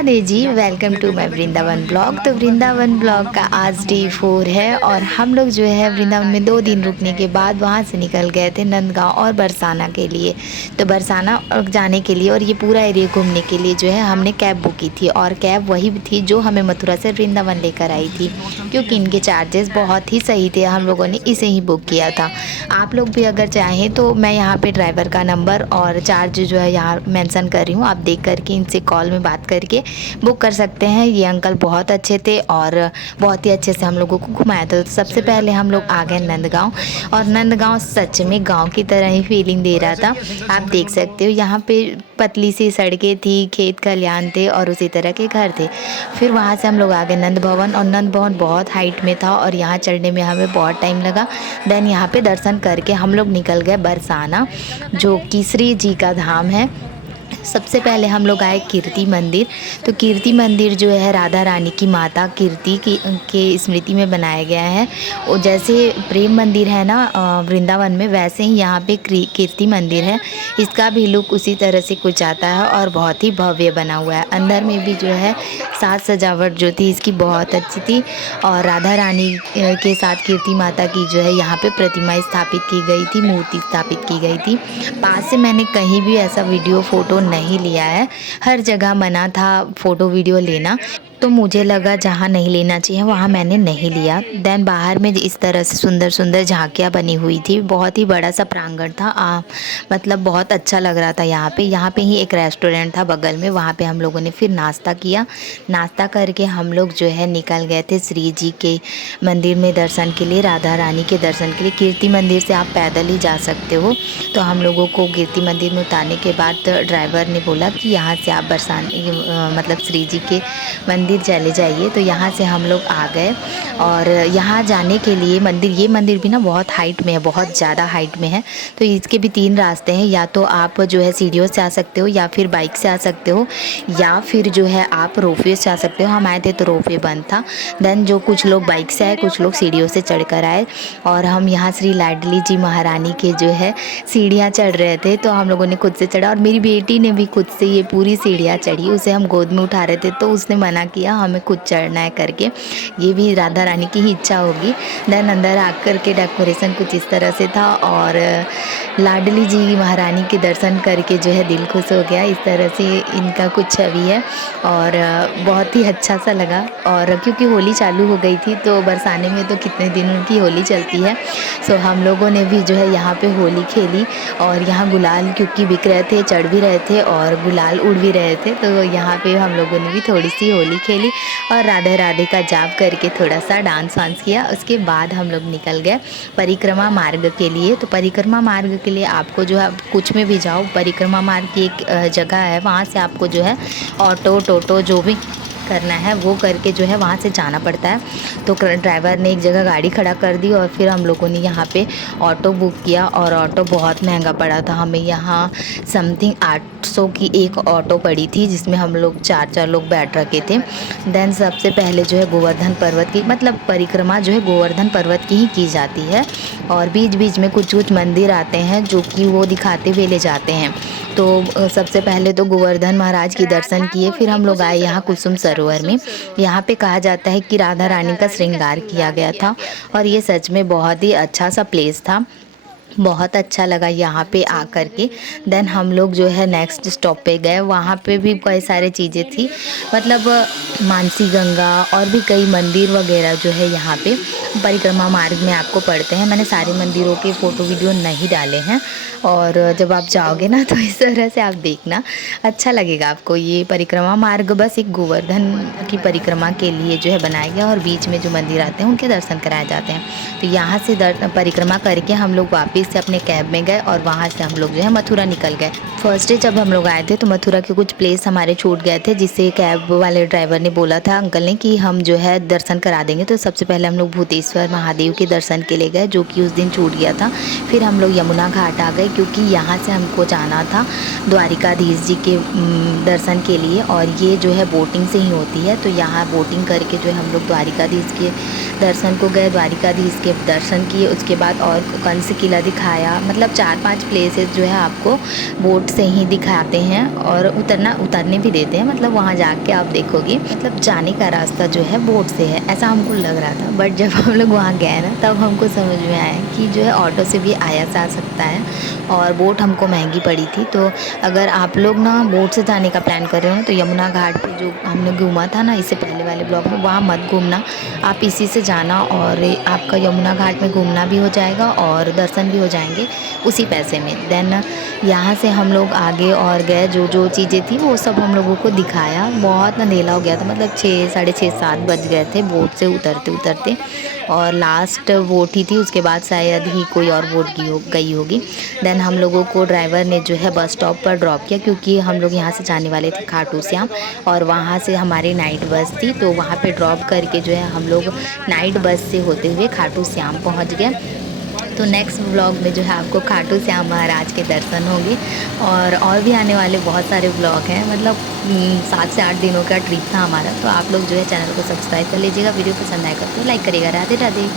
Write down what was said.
Radhe ji, welcome to my Vrindavan blog. तो Vrindavan blog का आज डे 4 है और हम लोग जो है वृंदावन में 2 दिन रुकने के बाद वहाँ से निकल गए थे नंदगांव और बरसाना के लिए। तो बरसाना जाने के लिए और ये पूरा एरिया घूमने के लिए जो है हमने कैब बुक की थी और कैब वही थी जो हमें मथुरा से वृंदावन लेकर आई थी, क्योंकि इनके चार्जेस बहुत ही सही थे। हम लोगों ने इसे ही बुक किया था। आप लोग भी अगर चाहें तो मैं यहाँ पे ड्राइवर का नंबर और चार्ज जो है यहाँ मेंशन कर रही हूँ, आप देख करके इनसे कॉल में बात करके बुक कर सकते हैं। ये अंकल बहुत अच्छे थे और बहुत ही अच्छे से हम लोगों को घुमाया था। तो सबसे पहले हम लोग आ गए नंदगांव, और नंदगांव सच में गांव की तरह ही फीलिंग दे रहा था। आप देख सकते हो यहाँ पे पतली सी सड़कें थी, खेत खलियान थे और उसी तरह के घर थे। फिर वहाँ से हम लोग आ गए नंद भवन, और नंद भवन बहुत हाइट में था और यहाँ चढ़ने में हमें बहुत टाइम लगा। देन यहाँ पे दर्शन करके हम लोग निकल गए बरसाना, जो कि श्री जी का धाम है। सबसे पहले हम लोग आए कीर्ति मंदिर। तो कीर्ति मंदिर जो है राधा रानी की माता कीर्ति की के स्मृति में बनाया गया है। और जैसे प्रेम मंदिर है ना वृंदावन में, वैसे ही यहाँ पे कीर्ति मंदिर है। इसका भी लुक उसी तरह से कुछ आता है और बहुत ही भव्य बना हुआ है। अंदर में भी जो है साज सजावट जो थी इसकी बहुत अच्छी थी, और राधा रानी के साथ कीर्ति माता की जो है यहाँ पे प्रतिमा स्थापित की गई थी, मूर्ति स्थापित की गई थी। पास से मैंने कहीं भी ऐसा वीडियो फ़ोटो नहीं लिया है, हर जगह मना था फ़ोटो वीडियो लेना, तो मुझे लगा जहाँ नहीं लेना चाहिए वहाँ मैंने नहीं लिया। देन बाहर में इस तरह से सुंदर सुंदर झांकियाँ बनी हुई थी, बहुत ही बड़ा सा प्रांगण था। मतलब बहुत अच्छा लग रहा था। यहाँ पे ही एक रेस्टोरेंट था बगल में, वहाँ पे हम लोगों ने फिर नाश्ता किया। नाश्ता करके हम लोग जो है निकल गए थे श्री जी के मंदिर में दर्शन के लिए, राधा रानी के दर्शन के लिए। कीर्ति मंदिर से आप पैदल ही जा सकते हो। तो हम लोगों को कीर्ति मंदिर में उतारने के बाद ड्राइवर ने बोला कि यहाँ से आप मतलब श्री जी के मंदिर चले जाइए। तो यहाँ से हम लोग आ गए, और यहाँ जाने के लिए ये मंदिर भी ना बहुत हाइट में है, बहुत ज़्यादा हाइट में है। तो इसके भी 3 रास्ते हैं, या तो आप जो है सीढ़ियों से आ सकते हो, या फिर बाइक से आ सकते हो, या फिर जो है आप रोपवे से आ सकते हो। हम आए थे तो रोपवे बंद था। देन जो कुछ लोग बाइक से आए, कुछ लोग सीढ़ियों से चढ़ कर आए, और हम यहाँ श्री लाडली जी महारानी के जो है सीढ़ियाँ चढ़ रहे थे। तो हम लोगों ने खुद से चढ़ा, और मेरी बेटी ने भी खुद से ये पूरी सीढ़ियाँ चढ़ी। उसे हम गोद में उठा रहे थे तो उसने मना किया हमें खुद चढ़ना है करके। ये भी राधा रानी की ही इच्छा होगी। देन अंदर आकर के डेकोरेशन कुछ इस तरह से था, और लाडली जी महारानी के दर्शन करके जो है दिल खुश हो गया। इस तरह से इनका कुछ छवि है, और बहुत ही अच्छा सा लगा। और क्योंकि होली चालू हो गई थी, तो बरसाने में तो कितने दिनों की होली चलती है। सो हम लोगों ने भी जो है यहाँ पे होली खेली, और यहाँ गुलाल क्योंकि बिक रहे थे, चढ़ भी रहे थे और गुलाल उड़ भी रहे थे, तो यहाँ पे हम लोगों ने भी थोड़ी सी होली खेली और राधे राधे का जाप करके थोड़ा सा डांस वांस किया। उसके बाद हम लोग निकल गए परिक्रमा मार्ग के लिए। तो परिक्रमा मार्ग के लिए आपको जो है कुछ में भी जाओ, परिक्रमा मार्ग की एक जगह है, वहाँ से आपको जो है ऑटो टोटो जो भी करना है वो करके जो है वहाँ से जाना पड़ता है। तो ड्राइवर ने एक जगह गाड़ी खड़ा कर दी, और फिर हम लोगों ने यहाँ पे ऑटो बुक किया, और ऑटो बहुत महंगा पड़ा था हमें। यहाँ समथिंग 800 की एक ऑटो पड़ी थी, जिसमें हम लोग 4 लोग बैठ रखे थे। देन सबसे पहले जो है गोवर्धन पर्वत की, मतलब परिक्रमा जो है गोवर्धन पर्वत की ही की जाती है, और बीच बीच में कुछ कुछ मंदिर आते हैं जो कि वो दिखाते हुए ले जाते हैं। तो सबसे पहले तो गोवर्धन महाराज की दर्शन किए, फिर हम लोग आए यहाँ कुसुम सरोवर में। यहाँ पे कहा जाता है कि राधा रानी का श्रृंगार किया गया था, और ये सच में बहुत ही अच्छा सा प्लेस था, बहुत अच्छा लगा यहाँ पे आकर के। देन हम लोग जो है नेक्स्ट स्टॉप पे गए, वहाँ पे भी कई सारी चीज़ें थी, मतलब मानसी गंगा और भी कई मंदिर वगैरह जो है यहाँ पे परिक्रमा मार्ग में आपको पड़ते हैं। मैंने सारे मंदिरों के फ़ोटो वीडियो नहीं डाले हैं, और जब आप जाओगे ना तो इस तरह से आप देखना, अच्छा लगेगा आपको। ये परिक्रमा मार्ग बस एक गोवर्धन की परिक्रमा के लिए जो है बनाया गया, और बीच में जो मंदिर आते हैं उनके दर्शन कराए जाते हैं। तो यहाँ से परिक्रमा करके हम लोग वापस से अपने कैब में गए, और वहाँ से हम लोग जो है मथुरा निकल गए। फर्स्ट डे जब हम लोग आए थे तो मथुरा के कुछ प्लेस हमारे छूट गए थे, जिससे कैब वाले ड्राइवर ने बोला था अंकल ने कि हम जो है दर्शन करा देंगे। तो सबसे पहले हम लोग भूतेश्वर महादेव के दर्शन के लिए गए, जो कि उस दिन छूट गया था। फिर हम लोग यमुना घाट आ गए, क्योंकि यहाँ से हमको जाना था द्वारिकाधीश जी के दर्शन के लिए, और ये जो है बोटिंग से ही होती है। तो यहाँ बोटिंग करके जो है हम लोग द्वारिकाधीश के दर्शन को गए, द्वारिकाधीश के दर्शन किए। उसके बाद और कंस किला दिखाया, मतलब 4-5 प्लेसेस जो है आपको बोट से ही दिखाते हैं और उतरने भी देते हैं, मतलब वहाँ जाके आप देखोगे, मतलब जाने का रास्ता जो है बोट से है, ऐसा हमको लग रहा था। बट जब हम लोग वहाँ गए ना, तब हमको समझ में आया कि जो है ऑटो से भी आया जा सकता है और बोट हमको महंगी पड़ी थी। तो अगर आप लोग ना बोट से जाने का प्लान कर रहे हो तो यमुना घाट पे जो हमने घूमा था ना इससे पहले वाले ब्लॉग में, वहाँ मत घूमना, आप इसी से जाना और आपका यमुना घाट में घूमना भी हो जाएगा और दर्शन भी हो जाएंगे उसी पैसे में। देन यहाँ से हम लोग आगे और गए, जो जो चीज़ें थी वो सब हम लोगों को दिखाया। बहुत अंधेरा हो गया था, मतलब 6, साढ़े 6, 7 बज गए थे बोट से उतरते उतरते, और लास्ट बोट ही थी, उसके बाद शायद ही कोई और बोट गई होगी। देन हम लोगों को ड्राइवर ने जो है बस स्टॉप पर ड्रॉप किया, क्योंकि हम लोग यहाँ से जाने वाले थे खाटू श्याम और वहाँ से हमारी नाइट बस थी, तो वहाँ पे ड्रॉप करके जो है हम लोग नाइट बस से होते हुए खाटू श्याम पहुँच गए। तो नेक्स्ट व्लॉग में जो है आपको खाटू श्याम महाराज के दर्शन होंगे और भी आने वाले बहुत सारे व्लॉग हैं, मतलब 7 से 8 दिनों का ट्रिप था हमारा। तो आप लोग जो है चैनल को सब्सक्राइब कर लीजिएगा, वीडियो पसंद आएगा तो लाइक करिएगा। राधे राधे।